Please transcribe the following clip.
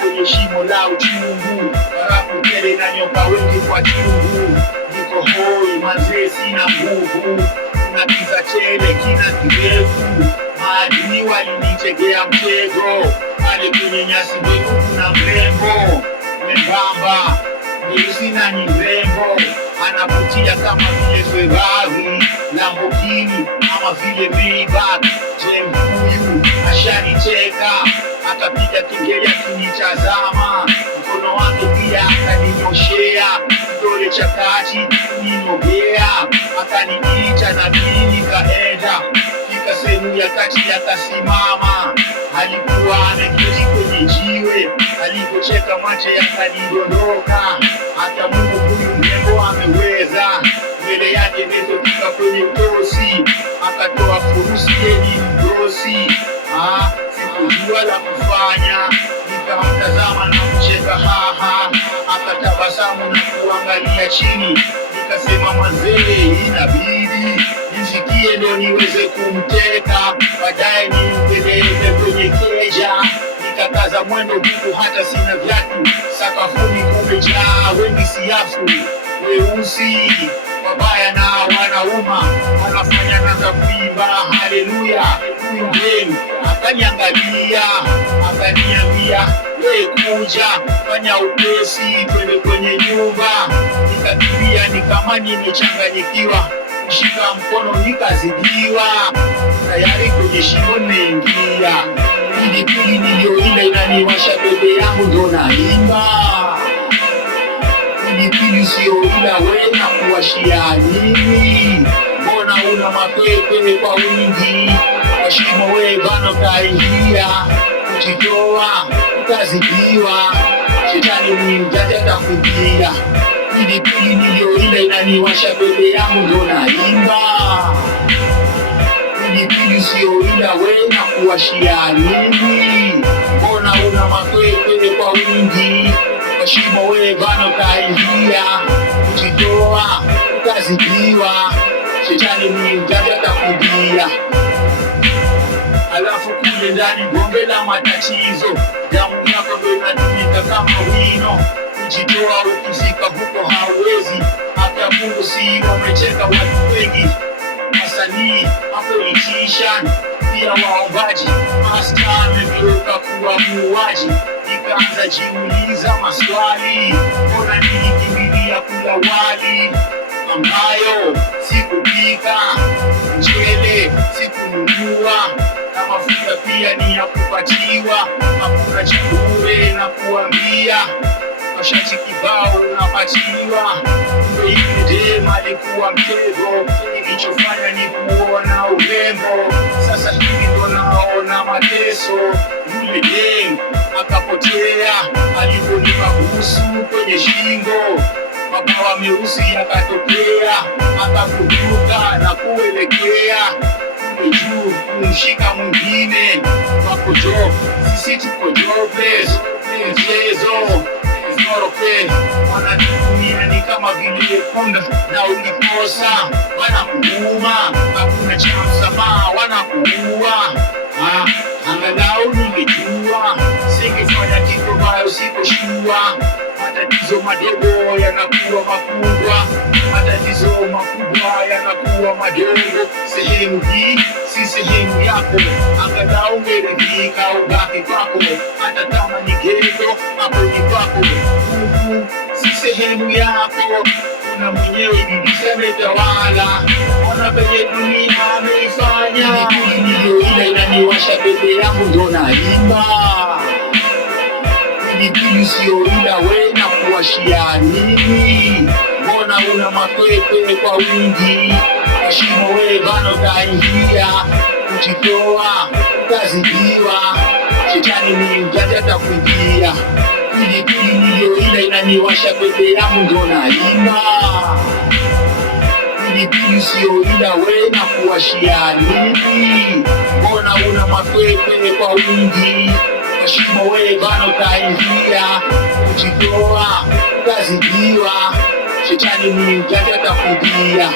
kwenye shimo la uchungu, barafu tele na nyoka wengi kwa chungu. Niko hoi mazee, sina nguvu, kuna kiza tele kina kirefu. Maadui walinitegea mtego, pale kwenye nyasi ndefu kuna mrembo mwembamba, mweusi na ni mrembo, anavutia kama vile Ferrari, Lamborghini ama vile Maybach. Je, huyu ashaniteka, akapiga kengele akinitazama, mkono wake pia akaninyoshea, kidole cha kati kuninogea, akaniita na mimi nikaenda. Fika sehemu ya kati akasimama, alikuwa ameketi kwenye jiwe, alipocheka mate yakanidondoka. Hata Mungu huyu mrembo ameweza, mbele yake nimefika kwenye utosi, akatoa furusi yenye mdosi. Sikujua la kufanya, nikamtazama na kucheka haha, akatabasamu na kuangalia chini. Nikasema mazee, inabidi nisikie ndio niweze kumteka, baadaye nimpeleke kwenye keja. Nikakaza mwendo huku hata sina viatu, sakafuni kumejaa wengi siafu, weusi wabaya na wanauma, wanafanya naza kuimba haleluya. Huyu demu akaniangalia, akaniambia we kuja, fanya upesi twende kwenye nyumba. Nikakimbia ni kama nimechanganyikiwa, kushika mkono nikazidiwa, tayari kwenye shimo nimeingia. Pilipili niliyoila inaniwasha, bebe yangu ndo naimba. Pilipili usiyoila we na kuwashia nini? Mbona una mapepe kwa wingi? Kwa shimo we bana utaingia, kujitoa utazidiwa, shetani ni mjanja atakuingia. Pilipili niliyoila inaniwasha, bebe yangu ndo naimba. Pilipili usiyoila we na kuwashia nini? Mbona una mapepe kwa wingi? Kwa shimo we bana utaingia, kujitoa utazidiwa, shetani ni mjanja atakuingia. Alafu kule ndani bonge la matatizo, damu yako ndo inatumika kama wino, kujitoa ukifika huko hawezi. Hata Mungu si wamecheka watu wengi, wasanii, politician, pia waombaji, master amegeuka kuwa muuaji. Nikaanza jiuliza maswali, mbona nilikimbilia kula wali ambayo sikupika, mchele sikununua, na mafuta pia ni ya kupatiwa, hakuna cha bure na kuambia, mashati kibao unapatiwa. Kumbe yule demu alikuwa mtego, nilichofanya ni kuona urembo, sasa hivi ndo naona mateso. Yule demu akapotea, aliponipa busu kwenye shingo, mabawa meusi yakatokea, akakuduka na kuelekea kule juu kumshika mwingine. Wako jo, sisi tuko jobless, mchezo zorope, wanatutumia ni kama vile punda, na ukikosa wanakuuma, hakuna cha msamaha, wanakuua. Angalau ningejua, singefanya kitu ambayo sikoshua. Matatizo madogo yanakuwa makubwa, matatizo makubwa yanakuwa madogo. Sehemu hii si sehemu yako, angalau ungeridhika ubaki kwako, hata kama ni ghetto hapo ni kwako. Huku si sehemu yako, una mwenyewe ibidisha ametawala. Ona penye dunia ameifanya, niliyoila inaniwasha, bebe yangu ndo naimba. Pilipili usiyoila we na kuwashia nini? Mbona una mapepe kwa wingi? Kwa shimo we bana utaingia, kujitoa utazidiwa, shetani ni mjanja atakuingia. Pilipili niliyoila inaniwasha, bebe yangu ndo naimba. Pilipili usiyoila we na kuwashia nini? Mbona una mapepe kwa wingi? Kwa shimo we bana utaingia, kujitoa utazidiwa, shetani ni mjanja atakuingia.